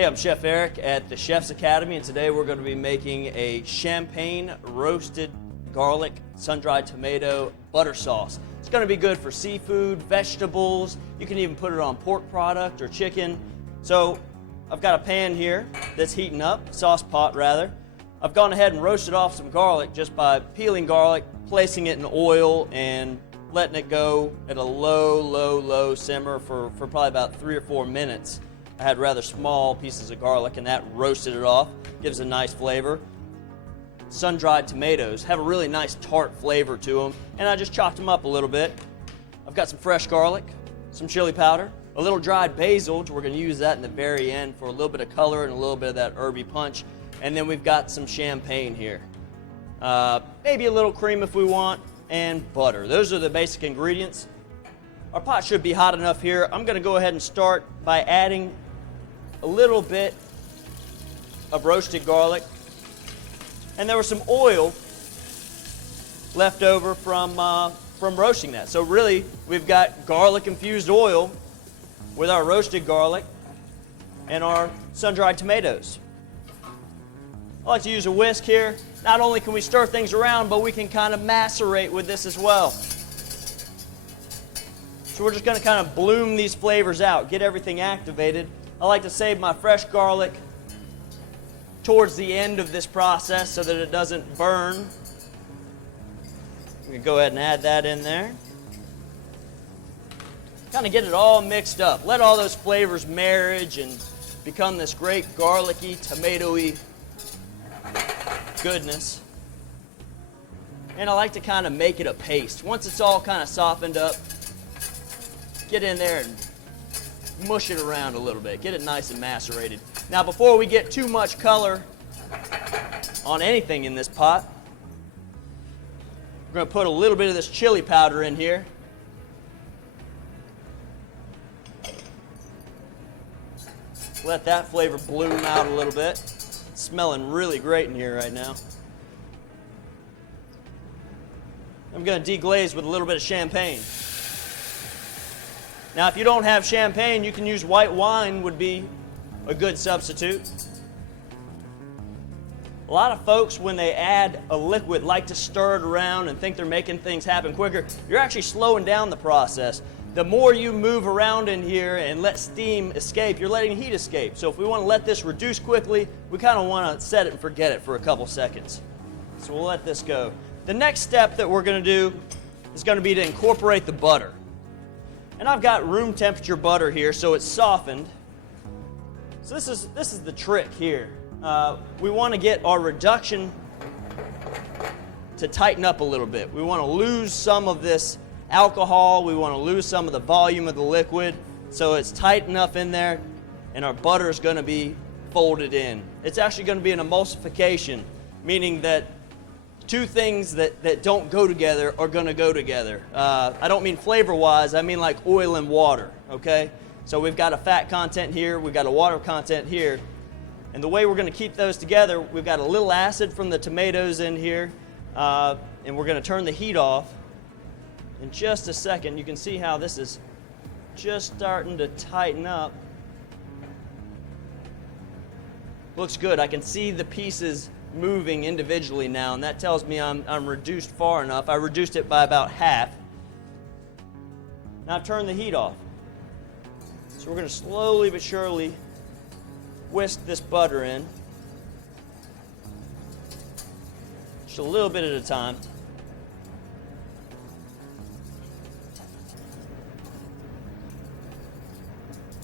Hey, I'm Chef Eric at the Chef's Academy, and today we're going to be making a champagne roasted garlic sun-dried tomato butter sauce. It's going to be good for seafood, vegetables. You can even put it on pork product or chicken. So I've got a pan here that's heating up, sauce pot rather. I've gone ahead and roasted off some garlic just by peeling garlic, placing it in oil, and letting it go at a low simmer for probably about 3 or 4 minutes. I had rather small pieces of garlic, and that roasted it off. Gives a nice flavor. Sun-dried tomatoes have a really nice tart flavor to them, and I just chopped them up a little bit. I've got some fresh garlic, some chili powder, a little dried basil, which we're going to use that in the very end for a little bit of color and a little bit of that herby punch. And then we've got some champagne here. Maybe a little cream if we want, and butter. Those are the basic ingredients. Our pot should be hot enough here. I'm going to go ahead and start by adding a little bit of roasted garlic. And there was some oil left over from roasting that. So really, we've got garlic-infused oil with our roasted garlic and our sun-dried tomatoes. I like to use a whisk here. Not only can we stir things around, but we can kind of macerate with this as well. So we're just going to kind of bloom these flavors out, get everything activated. I like to save my fresh garlic towards the end of this process so that it doesn't burn. We can go ahead and add that in there. Kind of get it all mixed up. Let all those flavors marriage and become this great garlicky, tomatoey goodness. And I like to kind of make it a paste. Once it's all kind of softened up, get in there and mush it around a little bit. Get it nice and macerated. Now, before we get too much color on anything in this pot, we're going to put a little bit of this chili powder in here. Let that flavor bloom out a little bit. It's smelling really great in here right now. I'm going to deglaze with a little bit of champagne. Now, if you don't have champagne, you can use white wine, would be a good substitute. A lot of folks, when they add a liquid, like to stir it around and think they're making things happen quicker. You're actually slowing down the process. The more you move around in here and let steam escape, you're letting heat escape. So if we want to let this reduce quickly, we kind of want to set it and forget it for a couple seconds. So we'll let this go. The next step that we're going to do is going to be to incorporate the butter. And I've got room temperature butter here, so it's softened. So this is the trick here. We want to get our reduction to tighten up a little bit. We want to lose some of this alcohol. We want to lose some of the volume of the liquid, so it's tight enough in there, and our butter is going to be folded in. It's actually going to be an emulsification, meaning that two things that don't go together are going to go together. I don't mean flavor-wise, I mean like oil and water, okay? So we've got a fat content here, we've got a water content here, and the way we're going to keep those together, we've got a little acid from the tomatoes in here, and we're going to turn the heat off. In just a second, you can see how this is just starting to tighten up. Looks good. I can see the pieces moving individually now, and that tells me I'm reduced far enough. I reduced it by about half. Now I've turned the heat off. So we're going to slowly but surely whisk this butter in. Just a little bit at a time.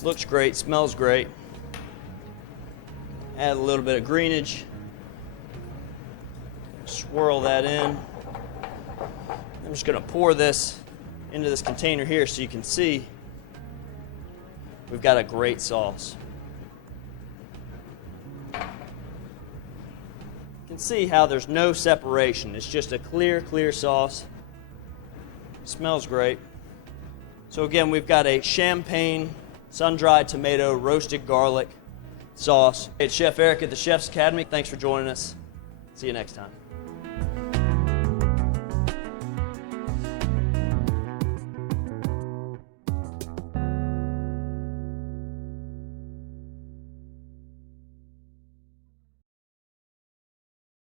Looks great, smells great. Add a little bit of greenage. Swirl that in. I'm just going to pour this into this container here so you can see we've got a great sauce. You can see how there's no separation. It's just a clear sauce. Smells great. So again, we've got a champagne sun-dried tomato roasted garlic sauce. It's Chef Eric at the Chef's Academy. Thanks for joining us. See you next time.